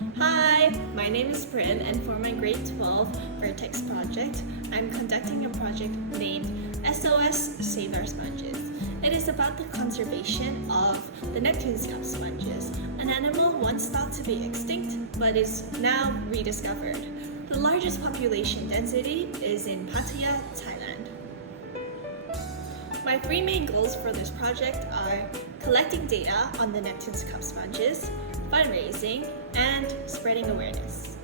Hi, my name is Prim, and for my grade 12 VERTEX project, I'm conducting a project named SOS Save Our Sponges. It is about the conservation of the Neptune's cup sponges, an animal once thought to be extinct but is now rediscovered. The largest population density is in Pattaya, Thailand. My three main goals for this project are collecting data on the Neptune's cup sponges, fundraising, and spreading awareness.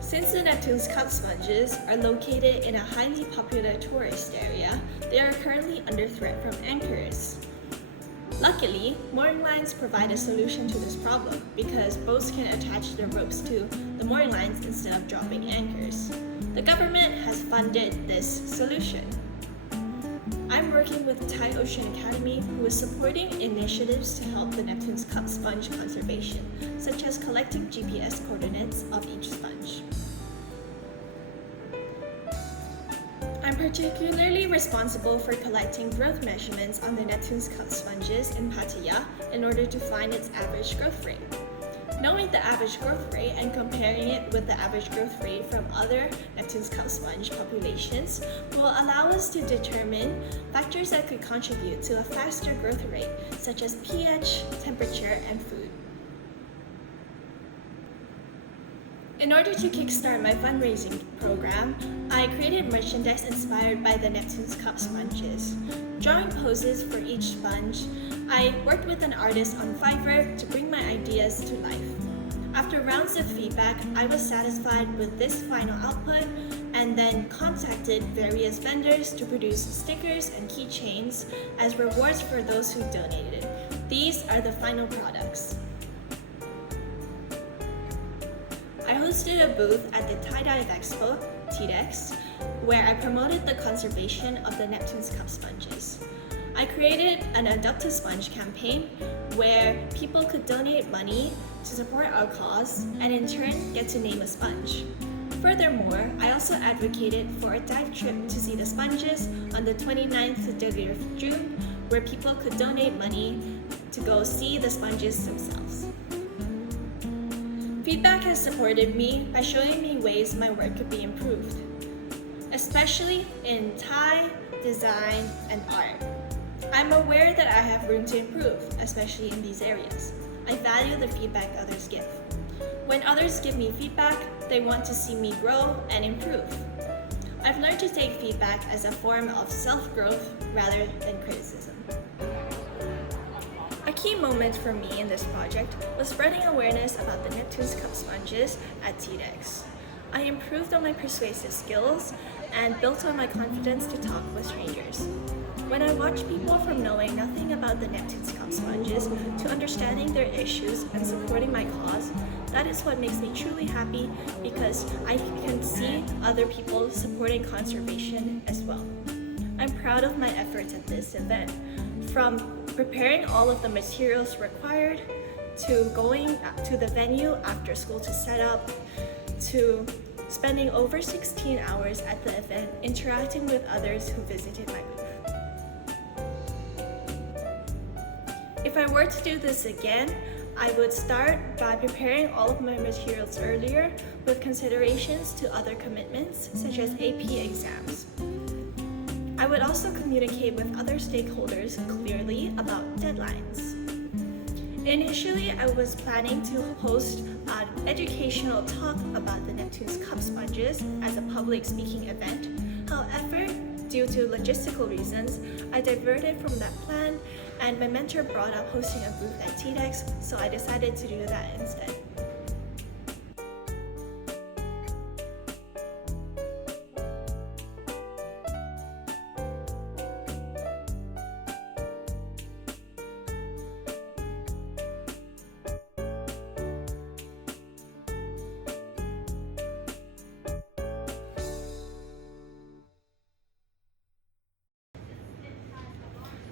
Since the Neptune's cup sponges are located in a highly popular tourist area, they are currently under threat from anchors. Luckily, mooring lines provide a solution to this problem because boats can attach their ropes to the mooring lines instead of dropping anchors. The government has funded this solution. I'm working with Thai Ocean Academy, who is supporting initiatives to help the Neptune's cup sponge conservation, such as collecting GPS coordinates of each sponge. I'm particularly responsible for collecting growth measurements on the Neptune's cup sponges in Pattaya in order to find its average growth rate. Knowing the average growth rate and comparing it with the average growth rate from other Neptune's cup sponge populations will allow us to determine factors that could contribute to a faster growth rate, such as pH, temperature, and food. In order to kickstart my fundraising program, I created merchandise inspired by the Neptune's cup sponges. Drawing poses for each sponge, I worked with an artist on Fiverr to bring my ideas to life. After rounds of feedback, I was satisfied with this final output and then contacted various vendors to produce stickers and keychains as rewards for those who donated. These are the final products. I hosted a booth at the Thai Dive Expo, TEDx, where I promoted the conservation of the Neptune's cup sponges. I created an Adopt a Sponge campaign where people could donate money to support our cause and in turn get to name a sponge. Furthermore, I also advocated for a dive trip to see the sponges on the 29th to 30th of June, where people could donate money to go see the sponges themselves. Feedback has supported me by showing me ways my work could be improved, especially in Thai, design, and art. I'm aware that I have room to improve, especially in these areas. I value the feedback others give. When others give me feedback, they want to see me grow and improve. I've learned to take feedback as a form of self-growth rather than criticism. A key moment for me in this project was spreading awareness about the Neptune's cup sponges at TEDx. I improved on my persuasive skills and built on my confidence to talk with strangers. When I watch people from knowing nothing about the Neptune's cup sponges to understanding their issues and supporting my cause, that is what makes me truly happy because I can see other people supporting conservation as well. I'm proud of my efforts at this event, from preparing all of the materials required, to going to the venue after school to set up, to spending over 16 hours at the event interacting with others who visited my booth. If I were to do this again, I would start by preparing all of my materials earlier with considerations to other commitments such as AP exams. I would also communicate with other stakeholders clearly about deadlines. Initially, I was planning to host an educational talk about the Neptune's cup sponges as a public speaking event. However, due to logistical reasons, I diverted from that plan and my mentor brought up hosting a booth at TEDx, so I decided to do that instead.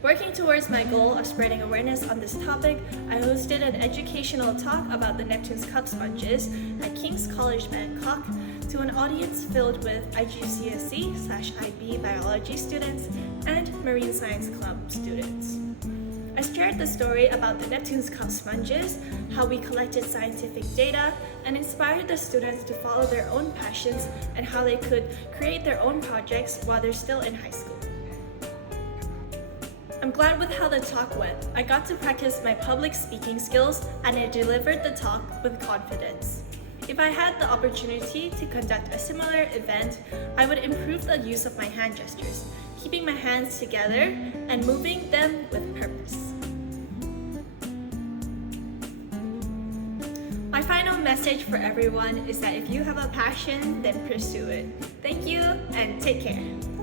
Working towards my goal of spreading awareness on this topic, I hosted an educational talk about the Neptune's cup sponges at King's College Bangkok to an audience filled with IGCSE/IB biology students and Marine Science Club students. I shared the story about the Neptune's cup sponges, how we collected scientific data, and inspired the students to follow their own passions and how they could create their own projects while they're still in high school. I'm glad with how the talk went. I got to practice my public speaking skills and I delivered the talk with confidence. If I had the opportunity to conduct a similar event, I would improve the use of my hand gestures, keeping my hands together and moving them with purpose. My final message for everyone is that if you have a passion, then pursue it. Thank you and take care.